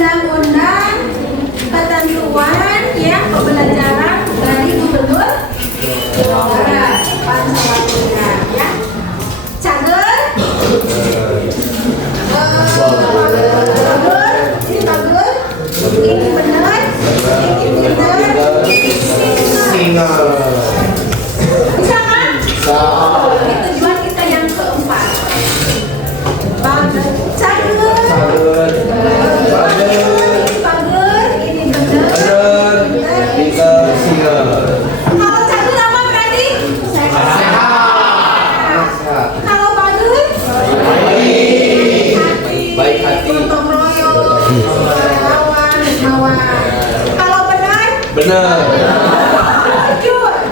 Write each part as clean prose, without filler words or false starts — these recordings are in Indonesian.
undang-undang ketentuan ya pembelajaran dari Gubernur Jawa Barat. Pancasila ya. Cager. Ini benar. Ini benar. Singa. Bisa kan? Ini tujuan kita yang keempat. Cager. Ini benar. Singa. Kalau cager apa berarti? Kalau bagus? Baik hati. Gotong royong, mawan. Kalau benar? Benar.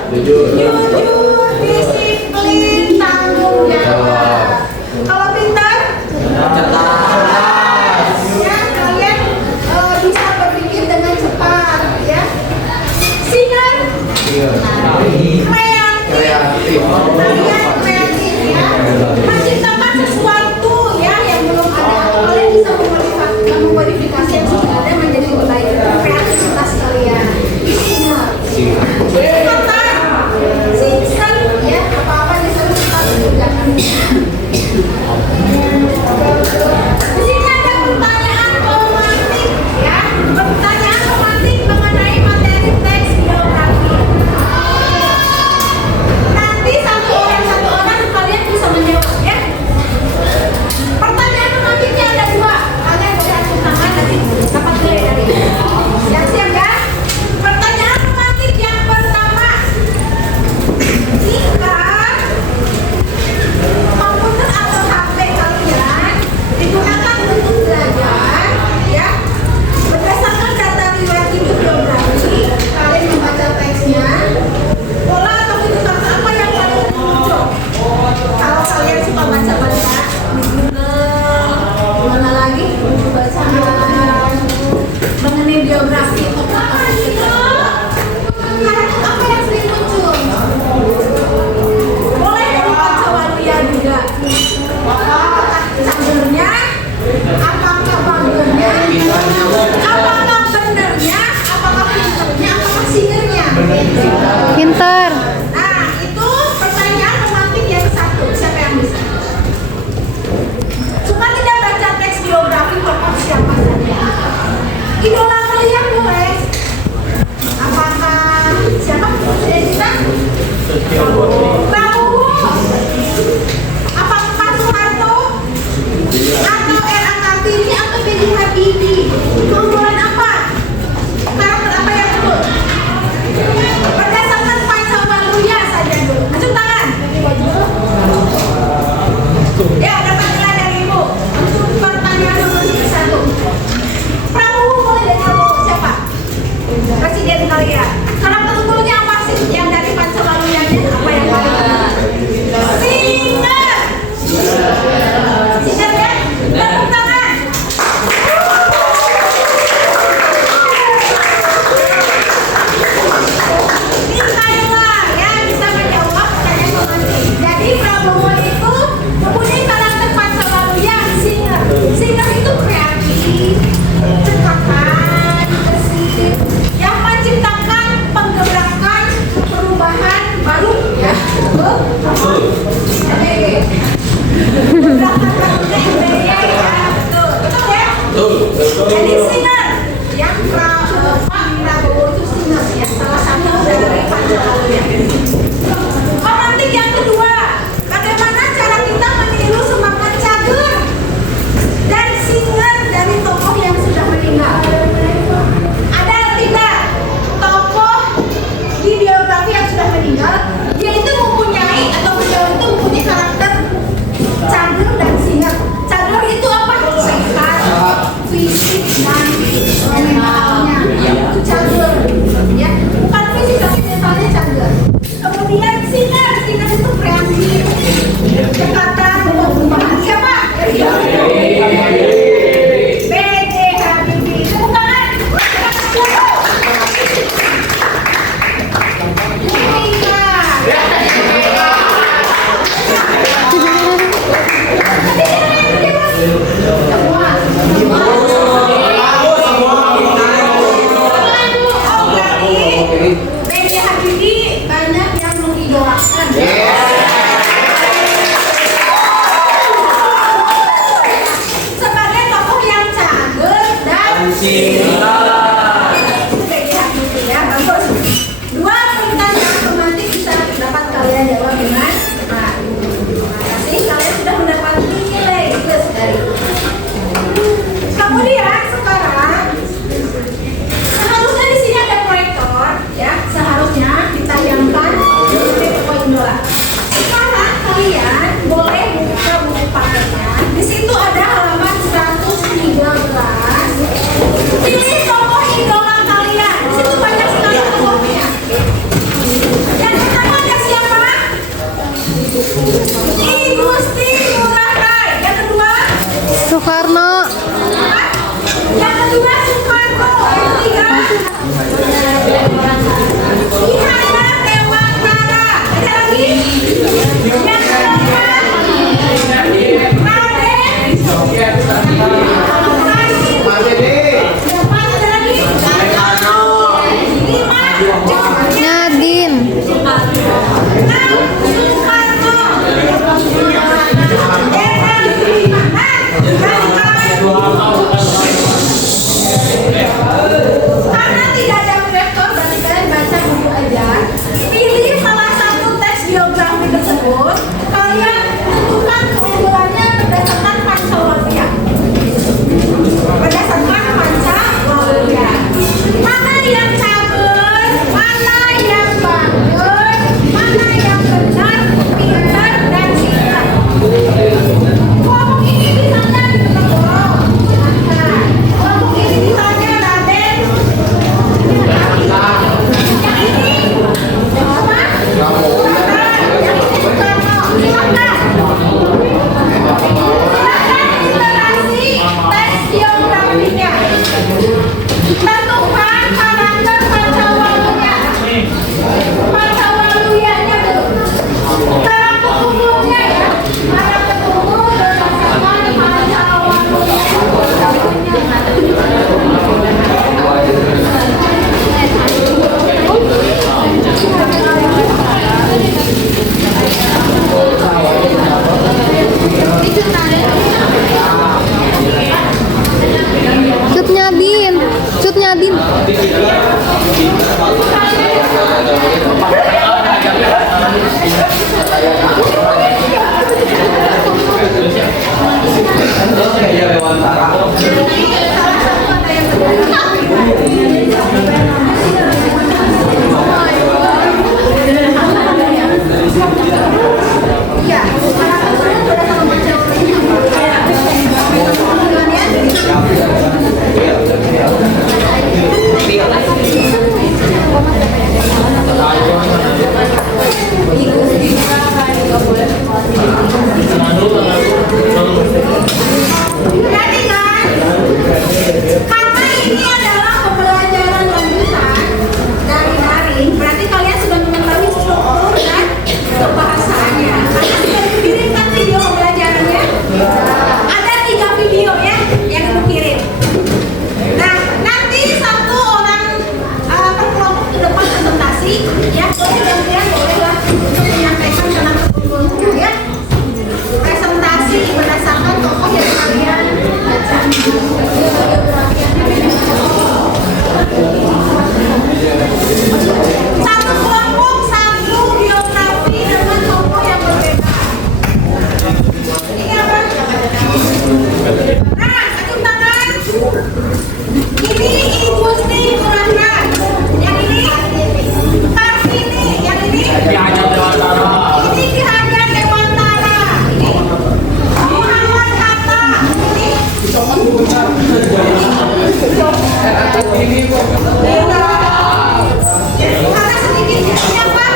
Jujur, disiplin, tanggung jawab. Kalau pintar? Ya, kalian bisa berpikir dengan cepat, ya. Singan? Kreatif. Kalian kreatif, ya. Menciptakan sesuatu, ya, yang belum ada. Kalian bisa memodifikasi yang sudah ada menjadi lebih baik. Kreativitas kalian. Singa. Singsan, ya, apa-apa disuruh kita kerjakan. Di sini ada pertanyaan romantik, ya, pertanyaan romantik mengenai materi teks biografi. Nanti satu orang kalian bisa menjawab, ya. Pertanyaan romantiknya ada dua, kalian boleh angkat tangan nanti dapat nilai dari ini. Siap ya? Pertanyaan romantik yang pertama. Jika komputer atau HP kalian digunakan untuk belajar, ya, berdasarkan data riwayat hidup biografi, kalian membaca teksnya, pola atau fitur kata apa yang paling muncul? Kalau kalian suka baca-baca di Google, mana lagi bacaan mengenai biografi tokoh itu, apa yang sering muncul? Boleh baca waria juga. Apakah cagernya? Apakah bagusnya? Apakah benernya? Apakah pinternya? Apakah singernya? Pinter. Nah, itu pertanyaan romantik yang satu. Siapa yang bisa? Suka tidak baca teks biografi tokoh siapa saja? Idola kalian PGH gitu ya, bagus. Dua pertanyaan otomatis bisa dapat kalian jawab dengan cepat. Terima kasih, kalian sudah mendapatkan nilai plus dari. Kemudian sekarang seharusnya di sini ada proyektor, ya. Seharusnya ditayangkan di poin bola. Sekarang kalian boleh buka buku paketnya. Di situ ada halaman 113. Pilih tokoh idola kalian. Di situ banyak sekali tokohnya. Yang pertama ada siapa? I Gusti Ngurah Rai. Yang kedua? Soekarno. Yang kedua Soekarno. Yang ketiga? Ki Hajar Dewantara. Ada lagi? Yang keempat? Raden. Mas Dede. Depan ada lagi? Lima. Nadine. Enam. Soekarno. Karena tidak ada proyektor, berarti kalian baca buku aja. Pilih salah satu teks biografi tersebut. Kalian tentukan keunggulannya berdasarkan Pancawalya. Berdasarkan Pancawalya. Mana yang cager, mana yang bagus, mana yang benar, pintar, dan singkat. Kelompok ini misalnya ditebak. Silahkan. Kelompok ini misalnya Raden. Yang ini apa? Yang ini Soekarno. Silahkan. Silahkan literasi teks biografinya. Tentukan karakter Pancawalya. Pancawaluyanya dulu. Karakter umumnya ya. Karakter umum berdasarkan Pancawalya. Cut Nyadin. Cut Nyadin. Iya, Dewantara. Iya, karakter umum berdasarkan Berarti kan? Karena ini adalah pembelajaran lanjutan dari daring, berarti kalian sudah mengetahui struktur dan kebahasaannya. Karena sudah dikirimkan video pembelajarannya. Ada 3 video ya yang ibu kirim. Nah, nanti satu orang per kelompok ke depan presentasi, ya boleh gantian bolehlah untuk menyampaikan tentang keunggulan ya. Presentasi berdasarkan tokoh yang kalian baca. Satu kelompok, satu biografi dengan tokoh yang berbeda. Ini apa? Nah, acung tangan. Ini I Gusti Ngurah Rai. Yang ini Kartini. Yang ini Ki Hajar Dewantara. Ini Muhammad Hatta. Ini kata sedikit siapa?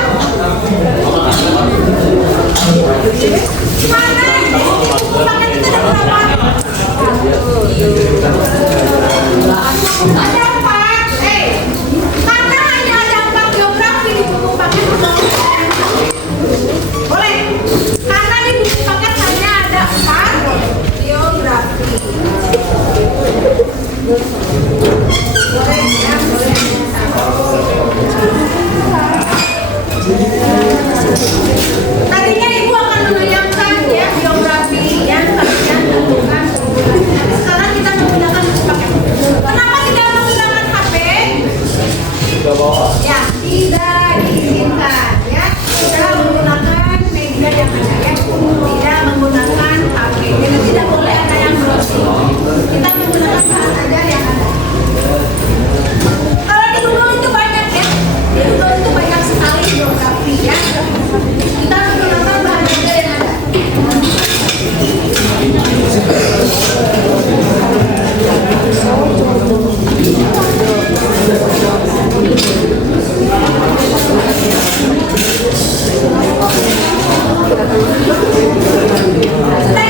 Mana di buku paket itu ada berapa? Ada 4. Karena hanya ada 4 biografi di buku paket boleh. Karena di buku paket hanya ada 4 biografi. Boleh ya, boleh. Tadinya ibu akan menayangkan ya biografi yang kalian tentukan. Sekarang kita menggunakan buku paket. Kenapa tidak Sudah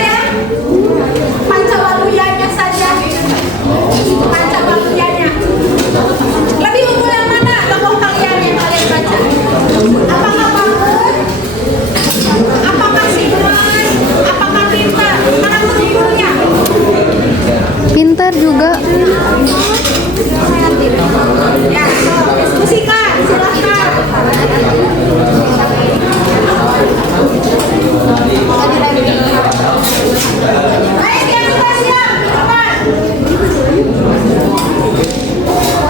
ya? Pancawaluyanya saja. Pancawaluyanya. Lebih unggul yang mana tokoh kalian yang kalian baca? Apakah bangun? Apakah sinuman? Apakah pintar? Mana unggulnya? Pintar juga. Ya, so, diskusikan, silahkan. Baik, yang sudah siap, cepat.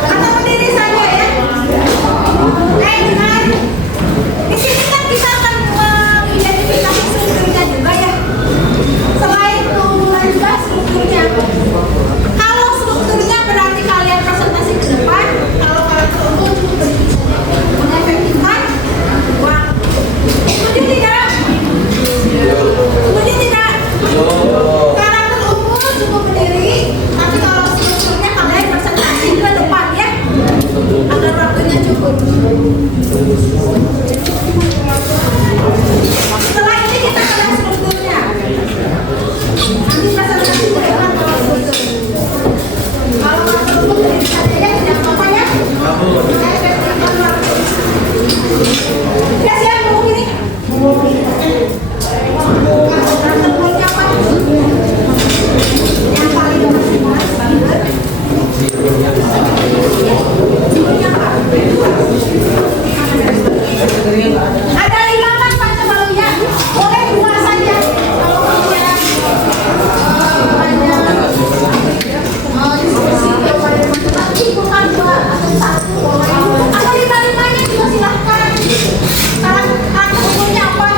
Atau berdiri saja ya. Dengar. Di sini kan kita akan mengidentifikasi strukturnya juga ya. Selain tumbuhan juga strukturnya. Kalau strukturnya berarti kalian presentasi ke depan. Kalau kalian unggul cukup berdiri saja. Mengefektifkan waktu. Setuju tidak? Setuju tidak? Karakter unggul cukup berdiri. Tapi kalau strukturnya kalian presentasi ke depan ya. Agar waktunya cukup. Setelah ini kita akan strukturnya. Nanti presentasi ke depan kalau struktur. Kalau karakter unggul berdiri saja ya, tidak apa-apa ya. Efektifkan waktu. Ya siap ngomong ini. Karakter unggulnya apa? Yang paling maksimal, banget. Ada 5 kan Pancawalaya, boleh 2 saja. Kalau kalian diskusi nanti bukan 2 atau 1 boleh. Atau 5-5-nya juga silahkan. Karakter umumnya apa?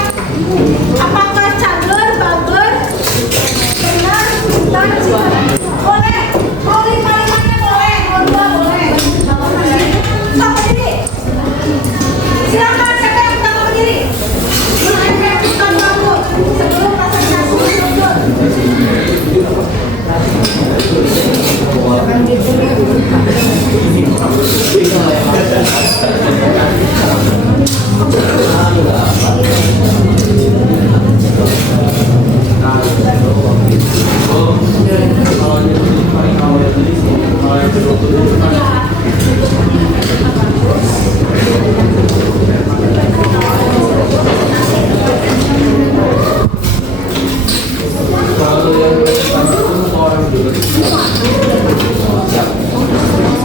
Apakah cager, bager, benar, dan boleh. Mau 5-5-nya boleh, mau 2 boleh. Stop berdiri. Silakan siapa yang pertama berdiri. Mengefektifkan waktu sebelum presentasi struktur. Kalau yang pertama itu orang dulu.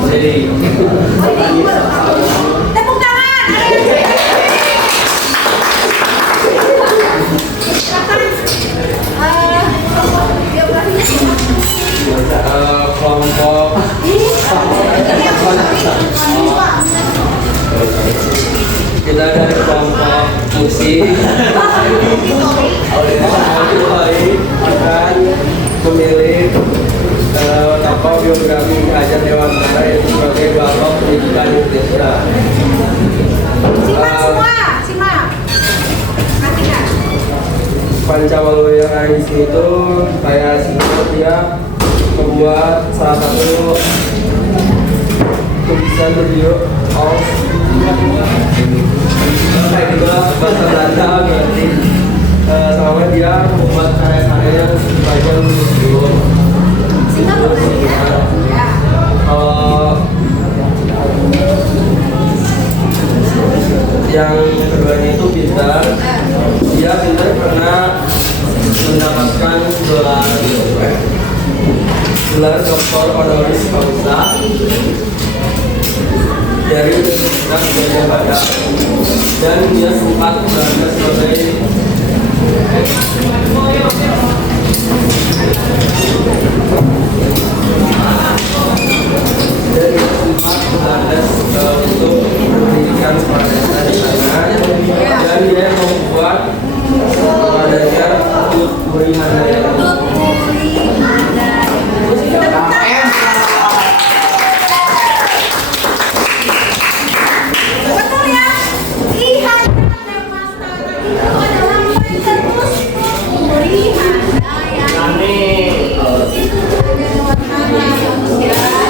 Jadi Tepuk tangan. Silakan. Biografinya siapa? kelompok kita dari kelompok musik akan memilih tokoh biografi Hajar Dewantara yaitu sebagai bapak pendidikan Indonesia. Simak semua, simak. Perhatikan. Pancawalaya itu kayak simak dia membuat salah satu tulisan video kayak juga bahasa Belanda berarti sama dia membuat karya-karya yang sepanjang museum. Simak berarti ya. Ya. Yang keduanya itu pintar, dia pintar karena mendapatkan gelar doktor honoris causa dari Universitas Gajah Mada, dan dia sempat berada sebagai untuk pendidikan swasta di sana, dan dia membuat adanya Tuturi Handayani. Betul ya? I Hajar Dewantara itu adalah pencetus Tuturi Handayani. Itu Hajar Dewantara ya.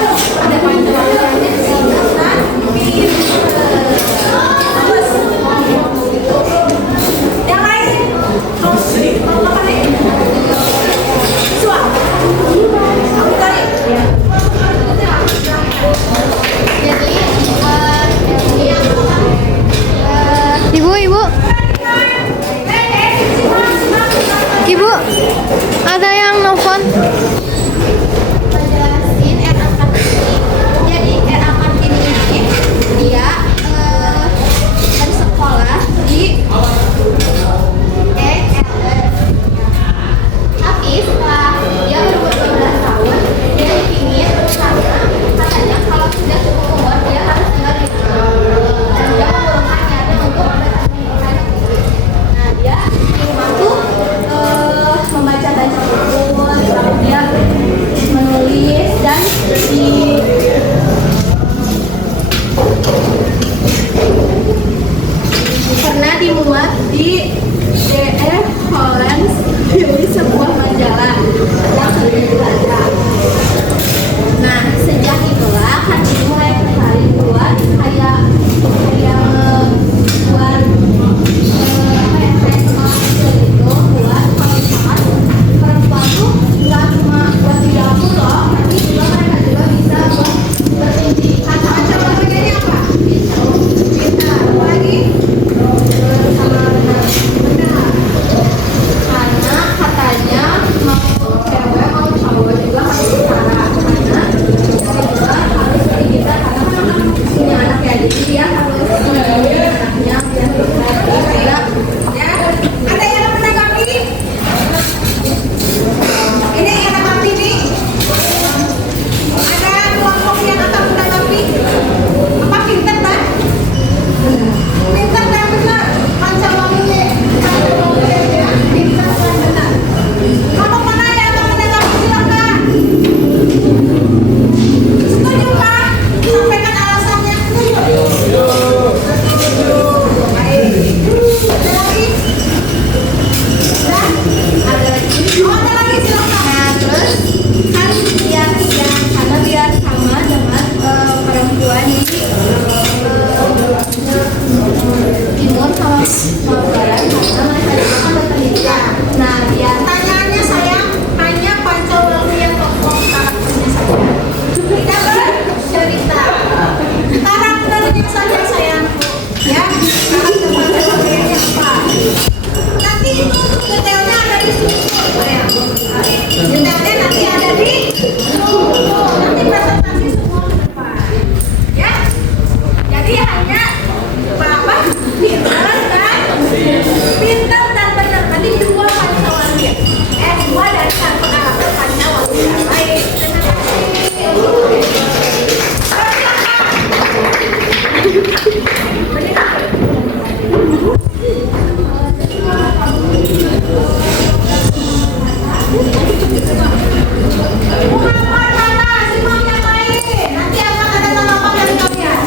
timur sama barat karena mereka akan berpendidikan. Nah, dia tanyaannya sayang hanya Pancawali yang tokoh karakternya saja. Tidak bercerita. Karakternya saja sayang. Ya, karakter Pancawali yang apa? Nanti itu untuk detailnya ada di sumur sayang. Detailnya nanti ada di sumur. Nanti presentasi semua ke depan. Ya. Jadi hanya apa? Pintar dan benar. Tadi dua Pancawali. Dua dari karakter Pancawali. Baik. Terima Muhammad mana? Simam yang lain. Nanti akan ada tanggapan dari kalian.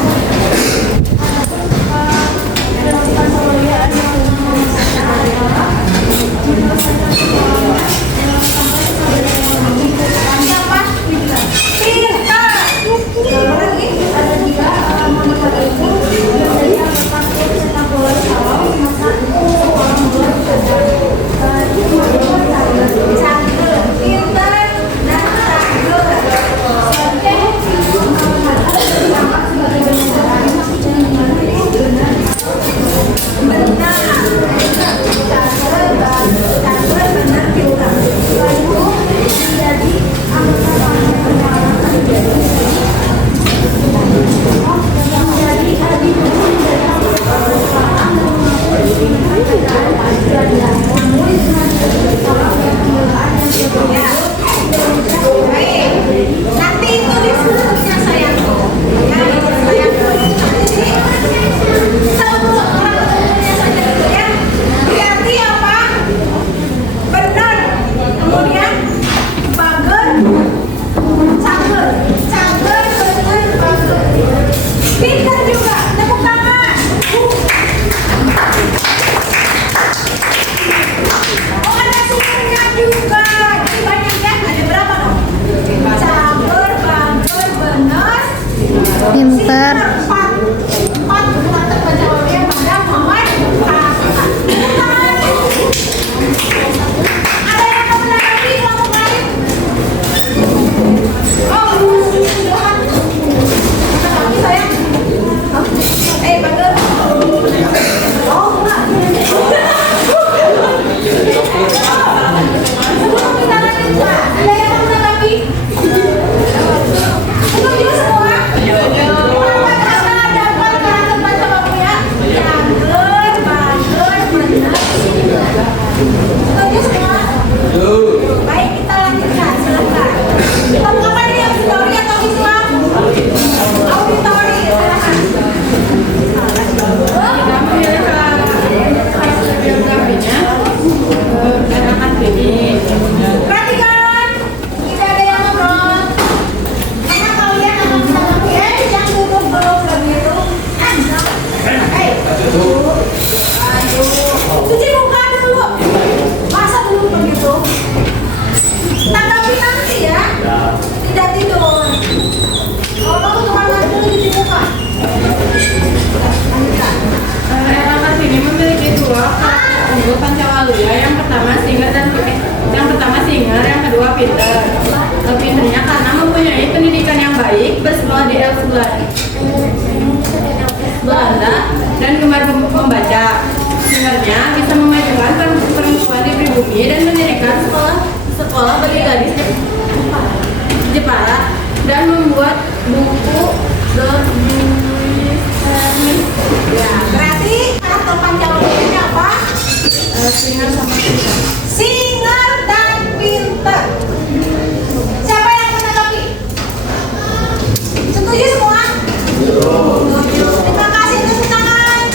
Siapa? Pintar. Lagi? Ada tiga. Pintar dan nanti itu di fokusnya sayang. Ya, sayang. Semua orang umumnya saja gitu ya. Berarti apa? Benar. Kemudian bager, cager, bener, bager. Pintar juga. Tepuk tangan. Oh, ada sumbernya juga. Jadi banyak ya. Ada berapa dong? Cager, bager, benar. Pintar. Empat karakter Pancawali yang pada Muhammad Hatta. Ada yang mau lagi kelompok lain? Oh, silahkan. Lagi sayang. Bagus. Oh, enggak. Sebelum kita lanjut, Pak, ada yang mau lagi? Belum juga semua? Muhammad Hatta ada empat karakter Pancawali ya. Cager, bager, benar. Setuju semua? Baik, kita lanjutkan. Silakan. Tanggapan ini auditori atau visual? Auditori. Silakan. Kita memilih biografinya anak ini. Perhatikan, tidak ada yang ngobrol. Karena kalian akan menanggapi yang duduk belum begitu. Cuci muka dulu. Masa dulu begitu? Tanggapi nanti ya. Tidak tidur. Kalau kamu tukang dulu cuci muka. Lanjutkan. Anak ini memiliki dua unggul Pancawali ya. Yang pertama singer, yang kedua pintar. Pintarnya karena mempunyai pendidikan yang baik, bersekolah di Els Belanda dan gemar membaca. Singernya bisa memajukan perempuan di pribumi dan mendirikan sekolah bagi gadis Jepara dan membuat buku The Ya, berarti karakter Pancawali ini apa? Singer sama pintar. Singer dan pinter. Siapa yang menanggapi? Setuju semua? Setuju. Terima kasih tepuk tangan.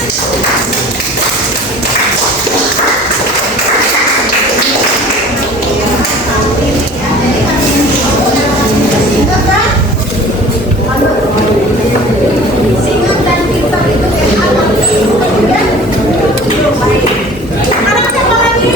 Singer kan? Singer dan pinter itu yang apa? Baik. Sekarang siapa lagi?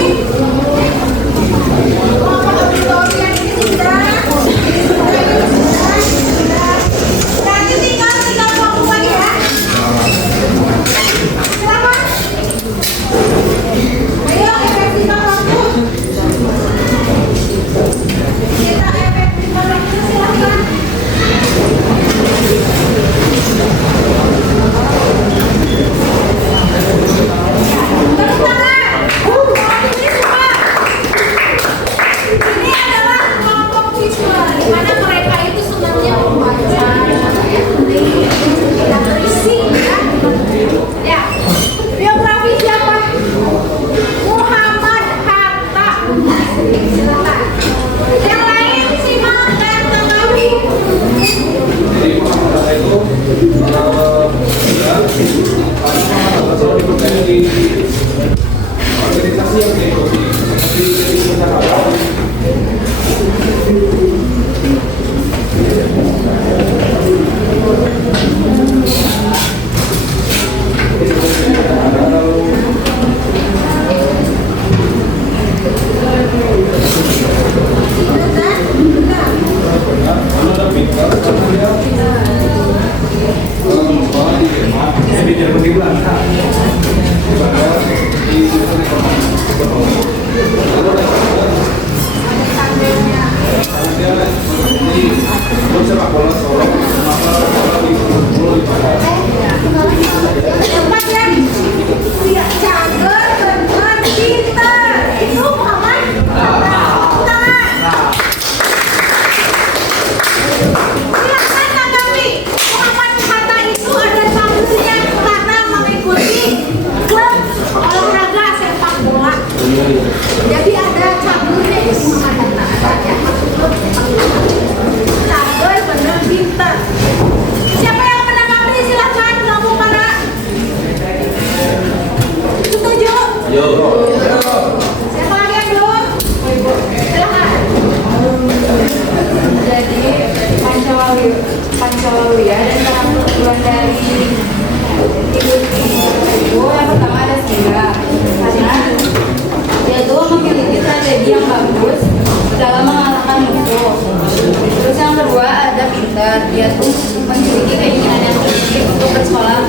pintar. Dia tuh memiliki keinginan yang tinggi untuk bersekolah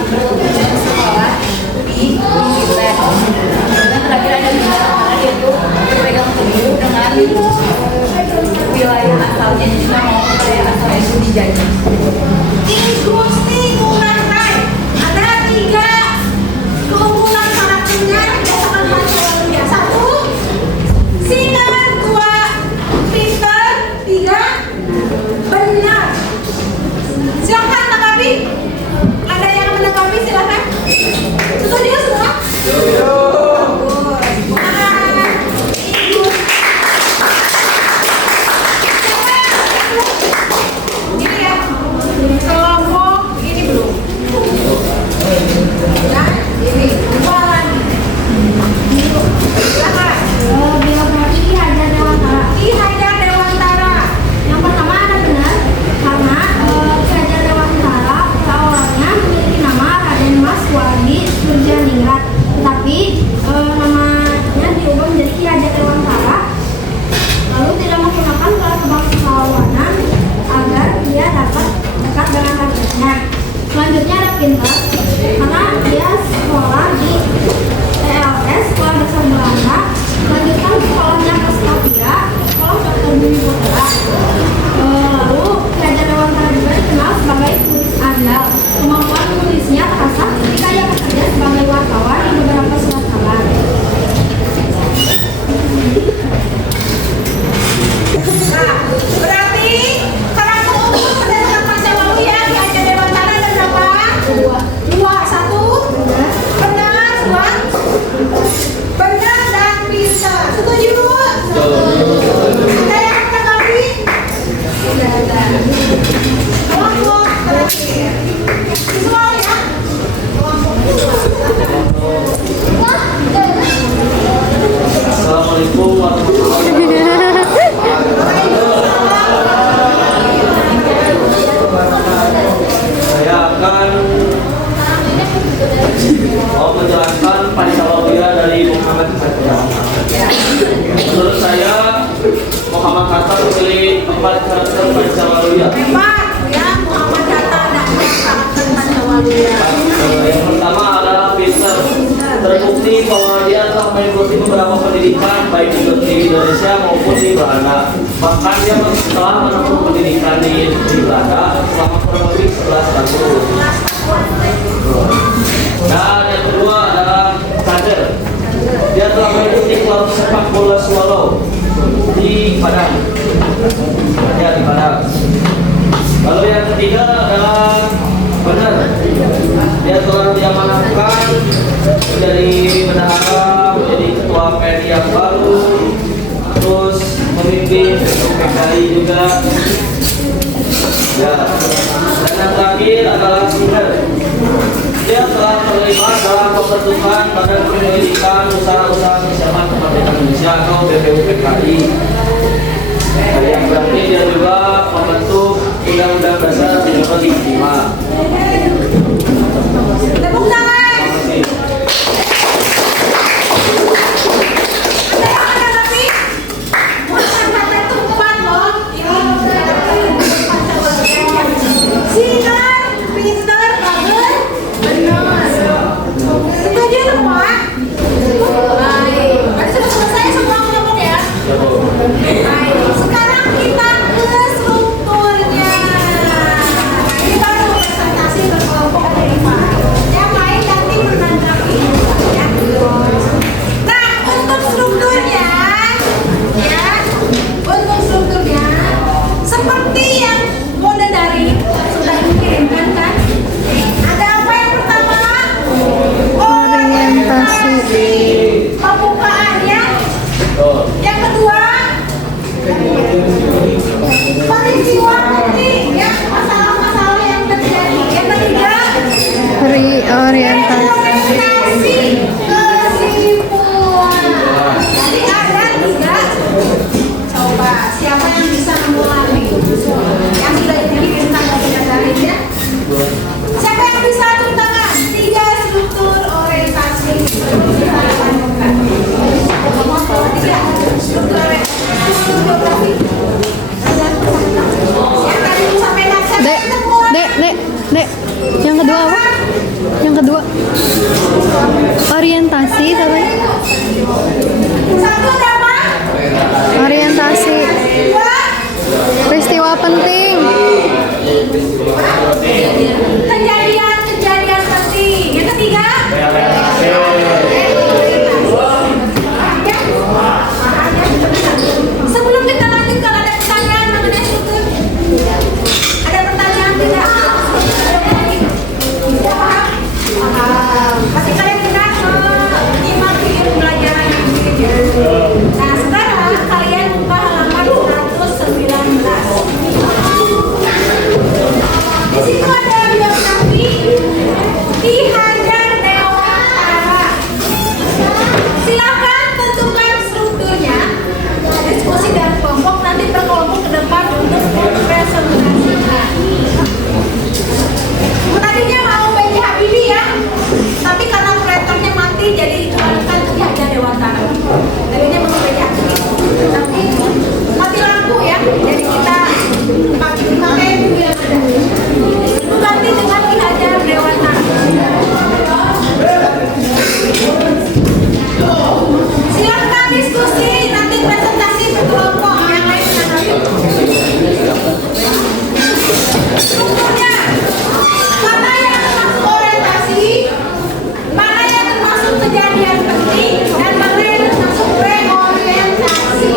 di UITEK. Dan terakhir ada Bima, karena dia tuh berpegang teguh dengan wilayah asalnya, jadi nggak mau wilayah asalnya itu dijajah. Igusti Ngurah Rai. Ada 3 keunggulan karakternya berdasarkan Pancawalya. 1, sinar, 2, pintar, 3, benar. Silakan tanggapi. Ada yang menanggapi, silakan. Setuju semua? Ini ya, kelompok ini belum. Nah, ini dua lagi. Silakan. Biografi Ki Hajar Dewantara. Ki Hajar Dewantara. Yang pertama ada benar karena Ki Hajar Dewantara awalnya memiliki nama Raden Mas Wali Surjaningrat, tetapi namanya diubah menjadi Ki Hajar Dewantara, lalu tidak menggunakan gelar kebangsawanan agar dia dapat dekat dengan rakyatnya. Selanjutnya ada pintar karena dia sekolah di TLS Sekolah Dasar Belanda, melanjutkan sekolahnya ke Skopje, Sekolah Dr. Bumi Putra. Lalu Ki Hajar Dewantara juga dikenal sebagai tulis andal. Kemampuan menulisnya terasa ketika ia bekerja sebagai wartawan di beberapa surat kabar. Nah, berarti karakter umum berdasarkan Pancawalya Ki Hajar Dewantara ada berapa? 2. 1, benar, 2, benar dan pintar. Setuju? Ada yang menanggapi? Tidak ada. Kelompok terakhir. Semua ya? Assalamualaikum warahmatullahi wabarakatuh. Saya akan menjelaskan Pancawalya dari Muhammad Hatta. Menurut saya, Muhammad Hatta memiliki 4 karakter Pancawalya. Hebat ya, Muhammad Hatta ada 4 karakter Pancawalya. Yang pertama adalah pintar. Terbukti bahwa dia telah mengikuti beberapa pendidikan baik di Indonesia maupun di Belanda. Bahkan dia telah menempuh pendidikan di Belanda selama kurang lebih 11 tahun. Dan yang kedua adalah kader. Dia telah mengikuti klub sepak bola Swallow di Padang. Ya, di Padang. Lalu yang ketiga adalah benar. Dia telah diamanahkan menjadi bendahara, menjadi ketua PNI yang baru, terus memimpin PKI juga. Ya. Dan yang terakhir adalah benar. Dia telah terlibat dalam pembentukan Badan Penyelidikan Usaha-Usaha Keamanan Kemerdekaan Indonesia atau BPUPKI. Yang berarti dia juga membentuk Undang-Undang Dasar 1945. Tepuk tangan. Ada yang menanggapi? Muhammad Hatta itu kuat loh. Sinar, pintar, bagus, benar. Setuju semua? Baik. Berarti sudah selesai semua kelompok ya? Baik. Sekarang kita ke strukturnya. Ini baru Dek, yang kedua apa? Yang kedua orientasi apa? Satu apa? Orientasi peristiwa penting. Kejadian penting. Yang ketiga. Sebelum kita lanjutkan ada pertanyaan mengenai struktur. Ada pertanyaan tidak? Paham? Pasti kalian pernah menyimak video pembelajaran ini. Nah sekarang kalian buka halaman 119. Di situ ada biografi Ki Hajar Dewantara. Silakan tentukan strukturnya. Diskusi dan kelompok nanti berkelompok ke depan untuk presentasikan. Tadinya mau B.J. Habibie ya, tapi karena proyektornya mati jadi dikeluarkan Ki Hajar Dewantara. Tadinya mau B.J. Habibie, tapi mati lampu ya, jadi kita pakai itu ganti dengan Ki Hajar Dewantara. Silahkan diskusi, nanti presentasi berkelompok yang lain menanggapi. Strukturnya, mana yang termasuk orientasi, mana yang termasuk kejadian penting, dan mana yang termasuk reorientasi.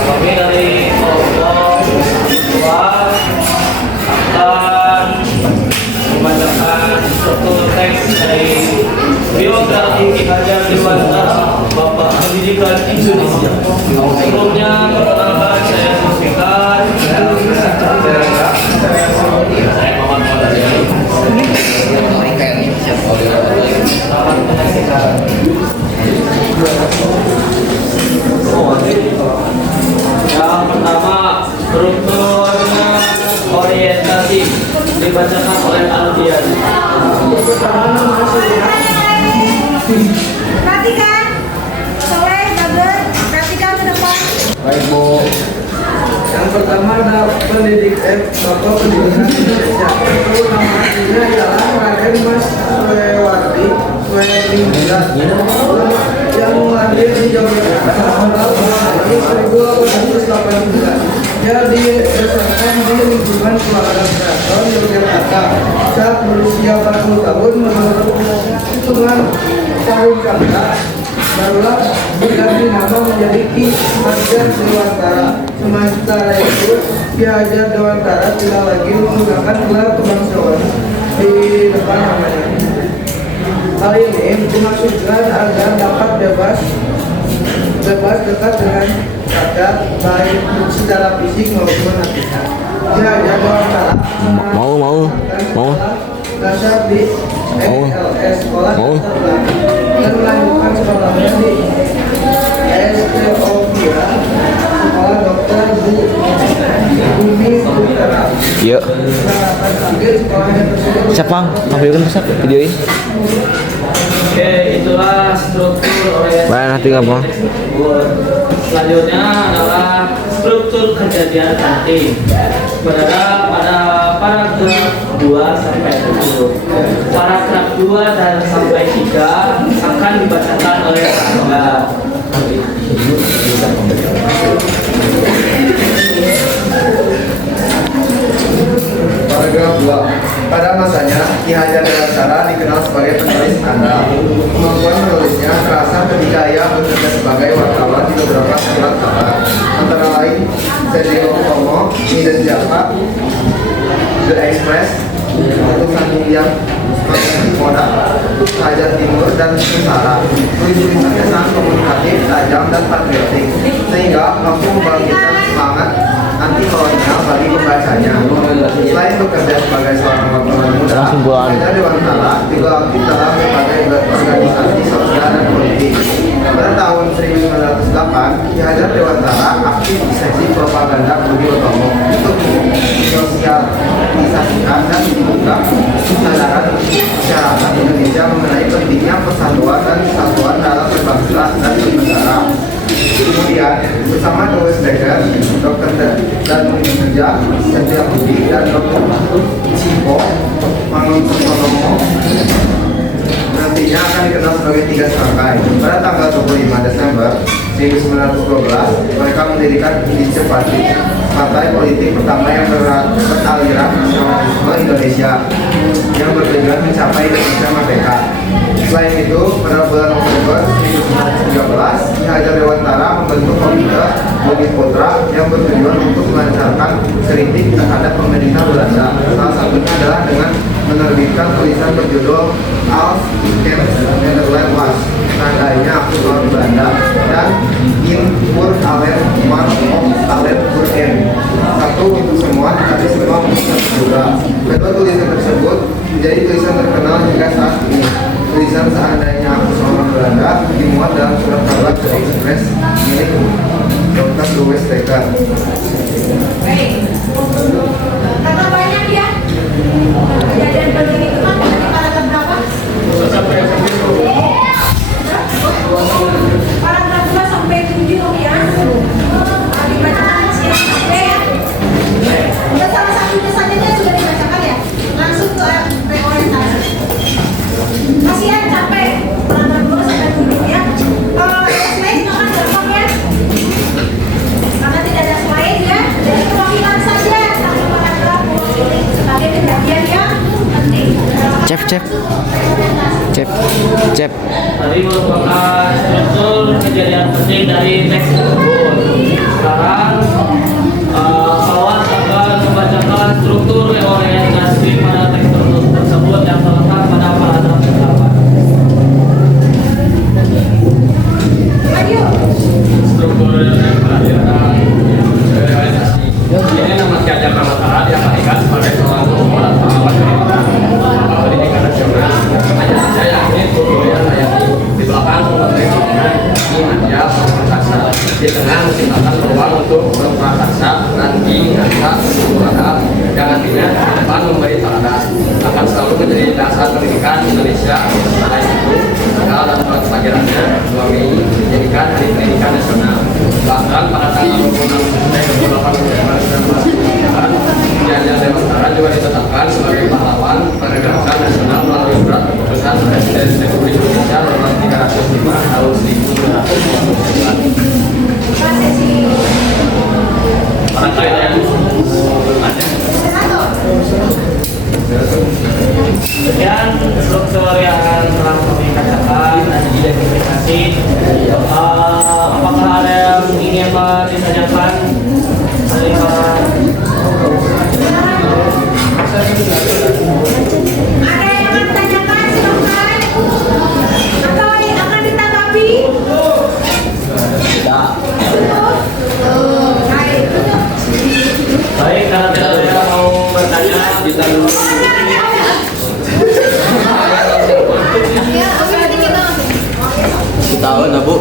Kami dari kelompok 2 akan membacakan struktur teks dari biografi Ki Hajar Dewantara, Bapak Pendidikan Indonesia. Sebelumnya perkenalkan saya sampaikan saya Muhammad Maulana. Selamat menyaksikan. Yang pertama, strukturnya orientasi dibacakan oleh Alfian. Perhatikan, soleh, bagus, perhatikan ke depan. Baik Bu. Yang pertama adalah Bapak Pendidikan Indonesia. Itu nama aslinya ialah Raden Mas Suewati Sueningrat. Yang lahir di Yogyakarta tahun 1889. Dia dibesarkan di lingkungan keluarga keraton Yogyakarta. Saat berusia 40 tahun menurut hitungan tahun kakak, barulah berganti nama menjadi Ki Hajar Dewantara. Sementara itu, Ki Hajar Dewantara tidak lagi menggunakan gelar kebangsawan di depan namanya. Hal ini dimaksudkan agar dapat bebas dekat dengan rakyat, baik secara fisik maupun hatinya. Ki Hajar Dewantara mau dasar di MLS Sekolah dan melanjutkan sekolahnya di STOPIA Sekolah Dokter Bumi Putra. Iya. Sekolahnya tersebut Siapa? Tampilkan besar videoin. Oke, itulah struktur orientasi. Baik, nanti ngapa? Selanjutnya adalah struktur kejadian penting. Berada pada paragraf 2 sampai 7. Paragraf 2 dan sampai 3 akan dibacakan oleh Anda. Paragraf 2. Pada masanya, Ki Hajar Dewantara dikenal sebagai penulis andal. Kemampuan menulisnya terasa ketika ia bekerja sebagai wartawan di beberapa surat kabar, antara lain Sedio Utomo, Medan Java, The Express, Utusan Mulia, Moda, Hajar Timur, dan Nusantara. Tulisannya sangat komunikatif, tajam, dan patriotik, sehingga mampu membangkitkan semangat anti kolonial bagi pembacanya. Selain bekerja sebagai seorang wartawan muda, Hajar Dewantara juga aktif dalam berbagai organisasi sosial dan politik. Pada tahun 1908, Ki Hajar Dewantara aktif di seksi propaganda Budi Utomo untuk mensosialisasikan dan membuka kesadaran masyarakat Indonesia Indonesia mengenai pentingnya persatuan dan kesatuan dalam berbangsa dan bernegara. Kemudian bersama Dr. Dekker, Dr. Danung Kerja, Setia Budi, dan Dr. Ciko Mangunkusumo nantinya akan dikenal sebagai tiga serangkai. Pada tanggal 25 Desember 1912, mereka mendirikan Indonesia Party, partai politik pertama yang beraliran nasionalisme Indonesia yang bertujuan mencapai Indonesia merdeka. Selain itu, pada bulan November 1913, Ki Hajar Dewantara membentuk Komite Bumi Putra yang bertujuan untuk melancarkan kritik terhadap pemerintah Belanda. Salah satunya adalah dengan menerbitkan tulisan berjudul Als Kent Nederland Was, tandanya aku lawan Belanda, dan In Voor Allen One of Allen Voor En, satu untuk semua tapi semua untuk satu juga. Kedua tulisan tersebut menjadi tulisan terkenal hingga saat ini. Tulisan seandainya aku seorang Belanda dimuat dalam surat kabar The Express milik Dr. Louis Dekker. Baik. Karena banyak ya kejadian begini itu kan dari paragraf berapa? Paragraf 2 sampai 7 ya. Dibacakan siang ya. Udah salah satu tulisannya sudah dibacakan ya. Langsung ke reorientasi. Kasihan capek. Paragraf 2 sampai 7 ya. Slide jangan gampang ya. Karena tidak ada slide ya. Jadi perwakilan saja satu paragraf sebagai kejadian yang penting. Cep. Tadi merupakan struktur kejadian penting dari teks tersebut. Sekarang kawan akan membacakan struktur reorientasi pada teks tersebut yang terletak pada paragraf pertama. Ayo. Struktur reorientasi ini nama Ki Hajar Dewantara diabadikan sebagai seorang tokoh dan pahlawan pendidikan nasional. Saya yakin strukturnya saya di belakang pemerintahan ini dia prakarsa, di tengah menciptakan peluang untuk berprakarsa dan diingatkan kepada yang nantinya di depan memberi teladan akan selalu menjadi dasar pendidikan Indonesia. Selain itu, tanggal dan bulan pelajarannya 2 Mei dijadikan Hari Pendidikan Nasional. Bahkan pada tanggal 28 November 1999, Ki Hajar Dewantara juga ditetapkan sebagai pahlawan pergerakan nasional melalui surat keputusan Presiden Republik Indonesia nomor 305 tahun 1999. Barangkali ada yang bertanya. Sekian struktur yang telah kami katakan dan diidentifikasi. Apakah ada yang ingin ditanyakan dari para Ada yang akan ditanyakan silakan. Atau akan ditanggapi? baik, karena tidak ada yang mau bertanya, kita dulu. Tahu nggak Bu?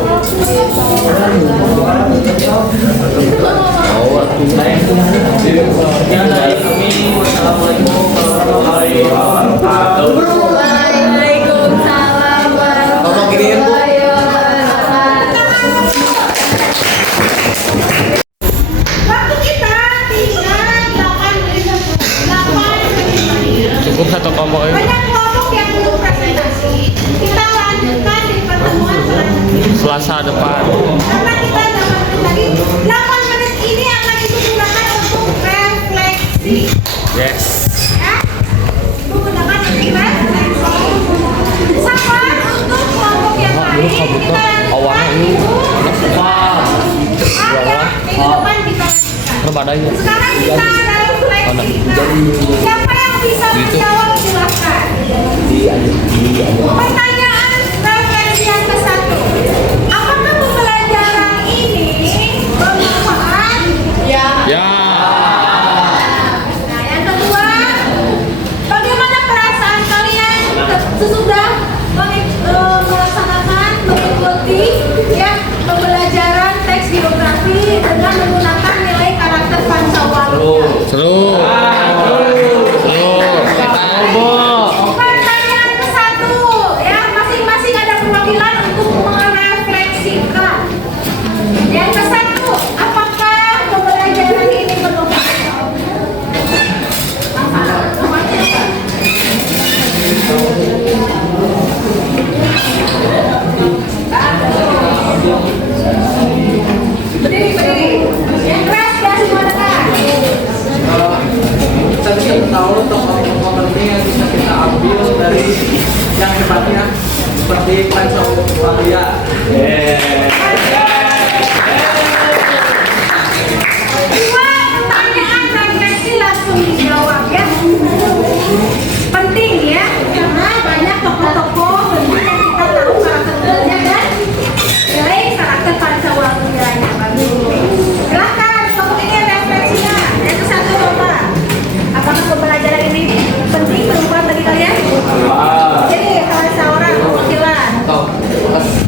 Baik, sekian dari kami. Wassalamualaikum warahmatullahi wabarakatuh. Waalaikumsalam warahmatullahi wabarakatuh. Waktu kita tinggal 8 Cukup satu kelompok ini. banyak kelompok yang belum presentasi. Kita lanjutkan di pertemuan selanjutnya. Selasa depan. Karena kita dapat lagi 8 menit ini akan digunakan untuk refleksi. Yes. Ya? Menggunakan refleksi. Sama untuk kelompok yang lain kita lanjutkan itu. Ya, minggu depan kita lanjutkan. Terbadainya. Sekarang kita refleksi. Siapa yang bisa menjawab silakan. Pertanyaan refleksi yang ke-1. Apakah pembelajaran ini bermanfaat? Ya. Ya. Nah, yang kedua, bagaimana perasaan kalian sesudah melaksanakan mengikuti ya pembelajaran teks geografi dengan menggunakan nilai karakter Pancawala? Seru. Seru. Pertanyaan ke-1. seperti Pancawalya. Dua pertanyaan refleksi langsung dijawab ya. Penting ya, karena banyak tokoh-tokoh penting yang kita tahu karakternya kan. Baik, karakter Pancawalya-nya bagus. Silakan, kemudian refleksinya. Yang satu coba. Apakah pembelajaran ini penting berubah bagi kalian? Jadi salah seorang perwakilan.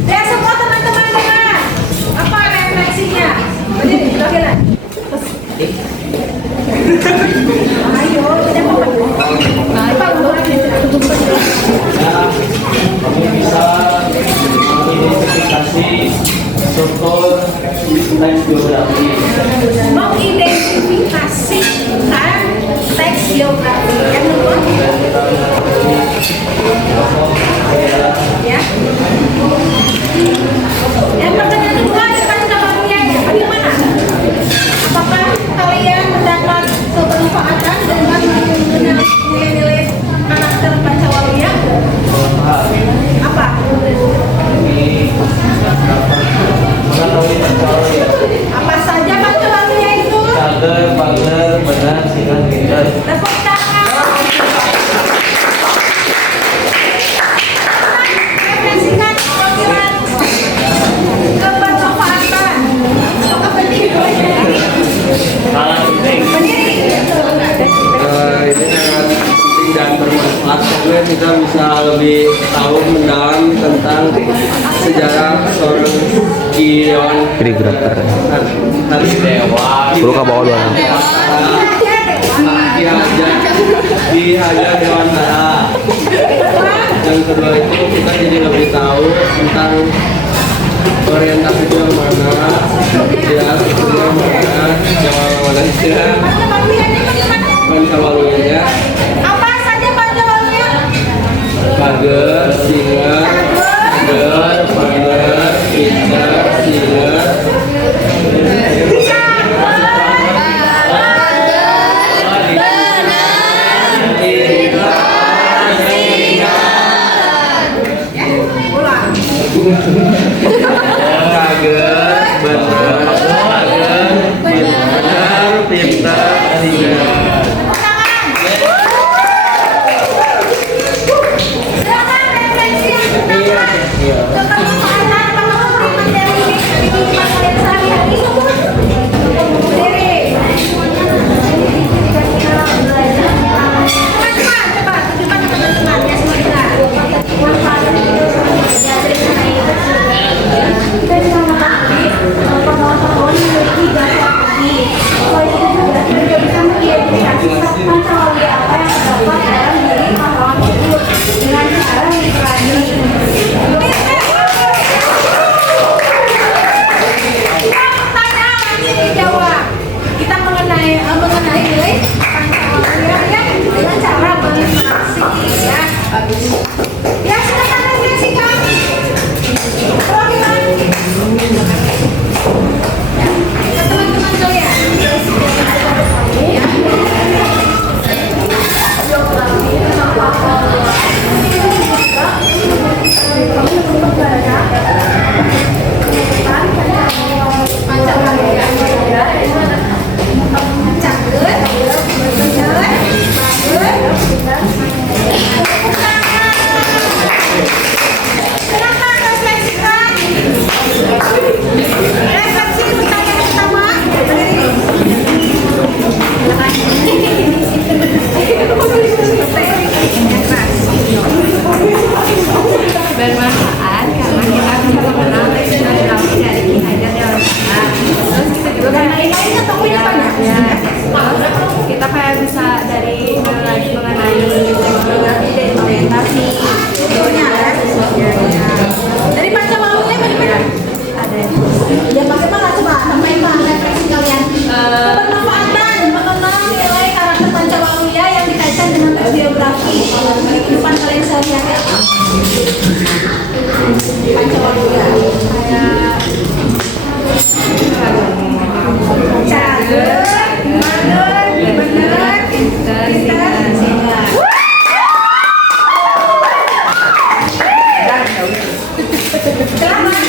Ya semua teman-teman dengar. Apa refleksinya? Berdiri, silakan. Ayo, tidak apa-apa. Apa Nah, kami bisa mengidentifikasi struktur teks geografi. mengidentifikasikan teks geografi. Yang kedua, ya. Yang pertanyaan kedua ada Pancawalya. Bagaimana? Apakah kalian mendapat kebermanfaatan dengan mengenal nilai-nilai karakter Pancawalya? Apa? Ini mengetahui Pancawalya. Apa saja Pancawalya itu? Cager, bager, benar, silang, ginder. Tepuk tangan. Refleksikan perwakilan kebermanfaatan. Apakah penting dipelajari? Sangat penting. Berdiri. Ini sangat penting dan bermanfaat karena kita bisa lebih tahu mendalam tentang sejarah seorang Dewan Dewa. Bro ka bawa doang. Ki Hajar Dewantara. Yang kedua itu kita jadi lebih tahu tentang orientasi itu yang mana, ya itu yang mana, yang mana ya. Pancawalya-nya bagaimana? Pancawalya, Apa saja Pancawalya? bager, singer, bager, bager, pinter, singer. Ulang. Kaget, bener, pintar, singer. Silakan refleksi yang pertama. Kebermanfaatan apakah memberi materi ini di kehidupan kalian sehari-hari? Berdiri. Teman-teman, coba tunjukkan ke teman-teman ya semua dengar.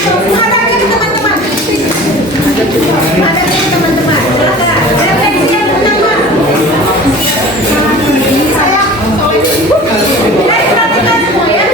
Menghadapkan teman-teman. Menghadapkan teman-teman. Silakan. Refleksi yang pertama. Saya perhatikan semua ya.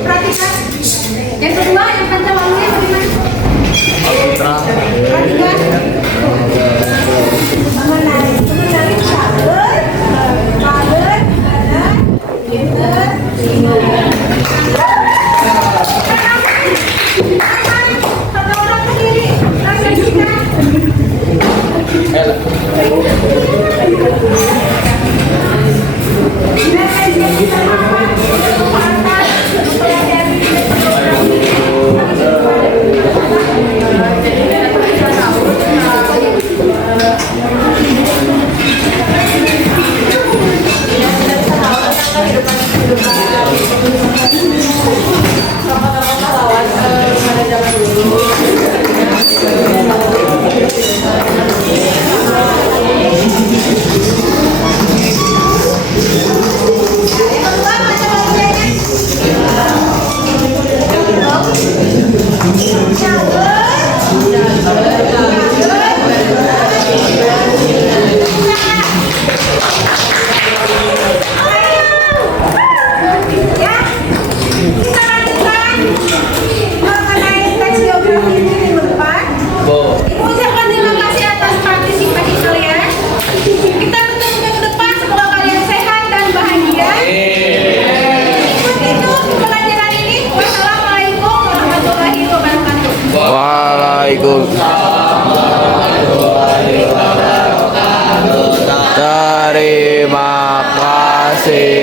Perhatikan. Yang kedua, yang Pancawalnya bagaimana? Perhatikan. Mengenali pagar, badan, gender, satu orang sendiri, refleksikan. Refleksi yang pertama, kesempatan mempelajari Terima kasih.